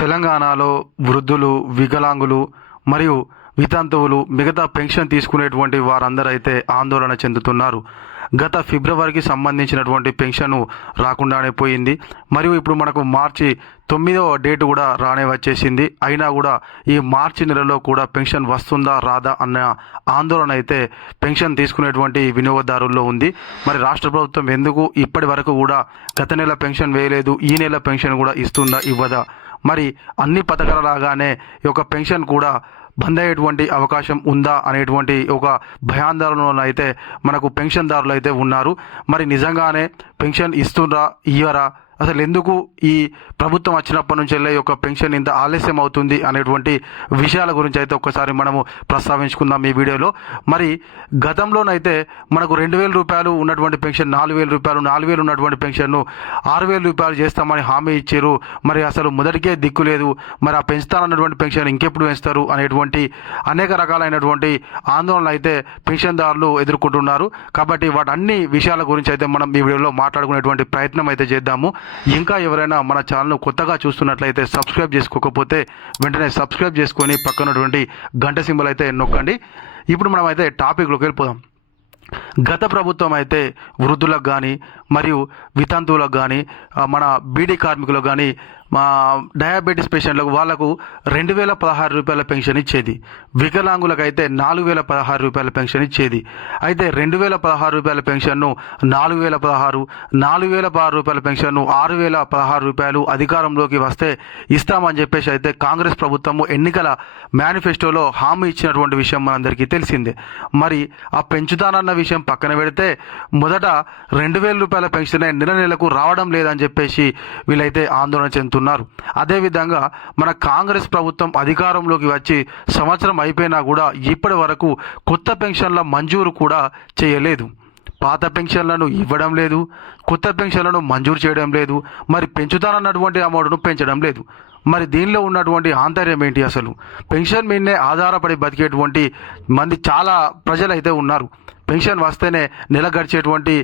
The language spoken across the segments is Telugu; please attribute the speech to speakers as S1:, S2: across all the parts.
S1: తెలంగాణలో వృద్ధులు వికలాంగులు మరియు వితంతువులు మిగతా పెన్షన్ తీసుకునేటువంటి వారందరూ అయితే ఆందోళన చెందుతున్నారు. గత ఫిబ్రవరికి సంబంధించినటువంటి పెన్షన్ రాకుండానే పోయింది. మరియు ఇప్పుడు మనకు మార్చి తొమ్మిదవ డేట్ కూడా రానే వచ్చేసింది. అయినా కూడా ఈ మార్చి నెలలో కూడా పెన్షన్ వస్తుందా రాదా అన్న ఆందోళన అయితే పెన్షన్ తీసుకునేటువంటి వినియోగదారుల్లో ఉంది. మరి రాష్ట్ర ప్రభుత్వం ఎందుకు ఇప్పటి వరకు కూడా గత నెల పెన్షన్ వేయలేదు ఈ నెల పెన్షన్ కూడా ఇస్తుందా ఇవ్వదా? మరి అన్ని పథకాల లాగానే ఈ యొక్క పెన్షన్ కూడా బంద్ అయ్యేటువంటి అవకాశం ఉందా అనేటువంటి ఒక భయాందోళనలో అయితే మనకు పెన్షన్దారులు అయితే ఉన్నారు. మరి నిజంగానే పెన్షన్ ఇస్తుండ్రా ఇయ్యరా? అసలు ఎందుకు ఈ ప్రభుత్వం వచ్చినప్పటి నుంచి వెళ్ళే యొక్క పెన్షన్ ఇంత ఆలస్యం అవుతుంది అనేటువంటి విషయాల గురించి అయితే ఒక్కసారి మనము ప్రస్తావించుకుందాం ఈ వీడియోలో. మరి గతంలోనైతే మనకు రెండు వేల రూపాయలు ఉన్నటువంటి పెన్షన్ నాలుగు వేల రూపాయలు నాలుగు వేలు ఉన్నటువంటి పెన్షన్ను ఆరు వేల రూపాయలు చేస్తామని హామీ ఇచ్చారు. మరి అసలు మొదటికే దిక్కు లేదు. మరి ఆ పెంచుతానన్నటువంటి పెన్షన్ ఇంకెప్పుడు పెంచుతారు అనేటువంటి అనేక రకాలైనటువంటి ఆందోళనలు అయితే పెన్షన్దారులు ఎదుర్కొంటున్నారు. కాబట్టి వాటన్ని విషయాల గురించి అయితే మనం ఈ వీడియోలో మాట్లాడుకునేటువంటి ప్రయత్నం అయితే చేద్దాము. ఇంకా ఎవరైనా మన ఛానల్ను కొత్తగా చూస్తున్నట్లయితే సబ్స్క్రైబ్ చేసుకోకపోతే వెంటనే సబ్స్క్రైబ్ చేసుకొని పక్కనటువంటి గంట సింబల్ అయితే నొక్కండి. ఇప్పుడు మనం అయితే టాపిక్లోకి వెళ్ళిపోదాం. గత ప్రభుత్వం అయితే వృద్ధులకు కానీ మరియు వితంతువులకు కానీ మన బీడీ కార్మికులకు కానీ మా డయాబెటీస్ పేషెంట్లకు వాళ్ళకు రెండు వేల పదహారు రూపాయల పెన్షన్ ఇచ్చేది. వికలాంగులకు అయితే నాలుగు వేల పదహారు రూపాయల పెన్షన్ ఇచ్చేది. అయితే రెండు వేల పదహారు రూపాయల పెన్షన్ను నాలుగు వేల పదహారు నాలుగు వేల పదహారు రూపాయల పెన్షన్ను ఆరు వేల పదహారు రూపాయలు అధికారంలోకి వస్తే ఇస్తామని చెప్పేసి అయితే కాంగ్రెస్ ప్రభుత్వము ఎన్నికల మేనిఫెస్టోలో హామీ ఇచ్చినటువంటి విషయం మనందరికీ తెలిసిందే. మరి ఆ పెంచుతానన్న విషయం పక్కన పెడితే మొదట రెండు వేల రూపాయల పెన్షన్ నెల నెలకు రావడం లేదని చెప్పేసి వీళ్ళైతే ఆందోళన చెందుతున్నారు. అదేవిధంగా మన కాంగ్రెస్ ప్రభుత్వం అధికారంలోకి వచ్చి సంవత్సరం అయిపోయినా కూడా ఇప్పటి వరకు కొత్త పెన్షన్ల మంజూరు కూడా చేయలేదు. పాత పెన్షన్లను ఇవ్వడం లేదు. కొత్త పెన్షన్లను మంజూరు చేయడం లేదు. మరి పెంచుతానన్నటువంటి అమౌంట్ను పెంచడం లేదు. మరి దీనిలో ఉన్నటువంటి ఆంతర్యం ఏంటి అసలు? పెన్షన్ మీదనే ఆధారపడి బతికేటువంటి మంది చాలా ప్రజలు అయితే ఉన్నారు. పెన్షన్ వస్తేనే నెల గడిచేటువంటి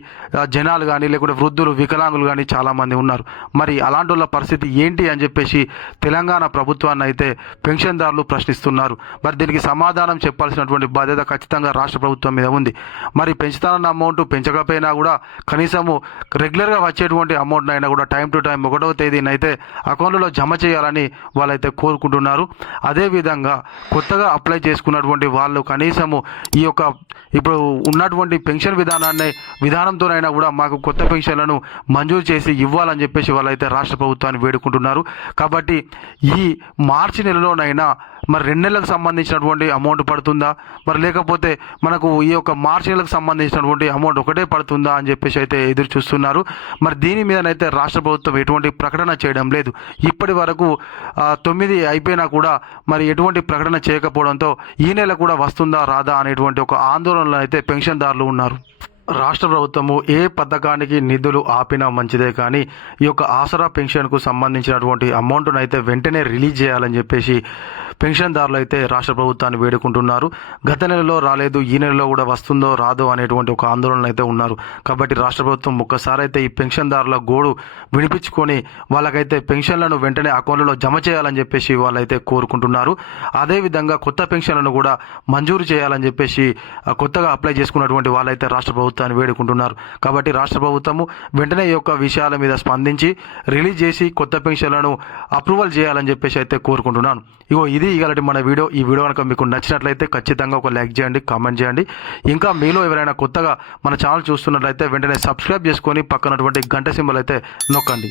S1: జనాలు కానీ లేకుంటే వృద్ధులు వికలాంగులు కానీ చాలామంది ఉన్నారు. మరి అలాంటి వాళ్ళ పరిస్థితి ఏంటి అని చెప్పేసి తెలంగాణ ప్రభుత్వాన్ని అయితే పెన్షన్దారులు ప్రశ్నిస్తున్నారు. మరి దీనికి సమాధానం చెప్పాల్సినటువంటి బాధ్యత ఖచ్చితంగా రాష్ట్ర ప్రభుత్వం మీద ఉంది. మరి పెంచుతానన్న అమౌంట్ పెంచకపోయినా కూడా కనీసము రెగ్యులర్గా వచ్చేటువంటి అమౌంట్ అయినా కూడా టైం టు టైం ఒకటవ తేదీన అయితే అకౌంట్లో జమ చేయాలని వాళ్ళైతే కోరుకుంటున్నారు. అదేవిధంగా కొత్తగా అప్లై చేసుకున్నటువంటి వాళ్ళు కనీసము ఈ యొక్క ఇప్పుడు ఉన్నటువంటి పెన్షన్ విధానాన్ని విధానంతోనైనా కూడా మాకు కొత్త పెన్షన్లను మంజూరు చేసి ఇవ్వాలని చెప్పేసి వాళ్ళైతే రాష్ట్ర ప్రభుత్వాన్ని వేడుకుంటున్నారు. కాబట్టి ఈ మార్చి నెలలోనైనా మరి రెండు నెలలకు సంబంధించినటువంటి అమౌంట్ పడుతుందా? మరి లేకపోతే మనకు ఈ యొక్క మార్చి నెలకు సంబంధించినటువంటి అమౌంట్ ఒకటే పడుతుందా అని చెప్పేసి అయితే ఎదురు చూస్తున్నారు. మరి దీని మీదనైతే రాష్ట్ర ప్రభుత్వం ఎటువంటి ప్రకటన చేయడం లేదు. ఇప్పటి వరకు తొమ్మిది అయిపోయినా కూడా మరి ఎటువంటి ప్రకటన చేయకపోవడంతో ఈ నెల కూడా వస్తుందా రాదా అనేటువంటి ఒక ఆందోళనలో అయితే పెన్షన్దారులు ఉన్నారు. రాష్ట్ర ప్రభుత్వము ఏ పథకానికి నిధులు ఆపినా మంచిదే కానీ ఈ యొక్క ఆసరా పెన్షన్కు సంబంధించినటువంటి అమౌంట్ను అయితే వెంటనే రిలీజ్ చేయాలని చెప్పేసి పెన్షన్దారులు అయితే రాష్ట్ర ప్రభుత్వాన్ని వేడుకుంటున్నారు. గత నెలలో రాలేదు ఈ నెలలో కూడా వస్తుందో రాదో అనేటువంటి ఒక ఆందోళన అయితే ఉన్నారు. కాబట్టి రాష్ట్ర ప్రభుత్వం ఒక్కసారి అయితే ఈ పెన్షన్దారుల గోడు విడిపించుకొని వాళ్ళకైతే పెన్షన్లను వెంటనే అకౌంట్లలో జమ చేయాలని చెప్పేసి వాళ్ళైతే కోరుకుంటున్నారు. అదేవిధంగా కొత్త పెన్షన్లను కూడా మంజూరు చేయాలని చెప్పేసి కొత్తగా అప్లై చేసుకున్నటువంటి వాళ్ళైతే రాష్ట్ర ప్రభుత్వాన్ని వేడుకుంటున్నారు. కాబట్టి రాష్ట్ర ప్రభుత్వము వెంటనే ఈ యొక్క విషయాల మీద స్పందించి రిలీజ్ చేసి కొత్త పెన్షన్లను అప్రూవల్ చేయాలని చెప్పేసి అయితే కోరుకుంటున్నాను. ఇగో ఇది ఇగలటి మన వీడియో ఈ వీడియో కనుక మీకు నచ్చినట్లయితే ఖచ్చితంగా ఒక లైక్ చేయండి కామెంట్ చేయండి. ఇంకా మీలో ఎవరైనా కొత్తగా మన ఛానల్ చూస్తున్నట్లయితే వెంటనే సబ్స్క్రైబ్ చేసుకొని పక్కనటువంటి గంట సింబల్ అయితే నొక్కండి.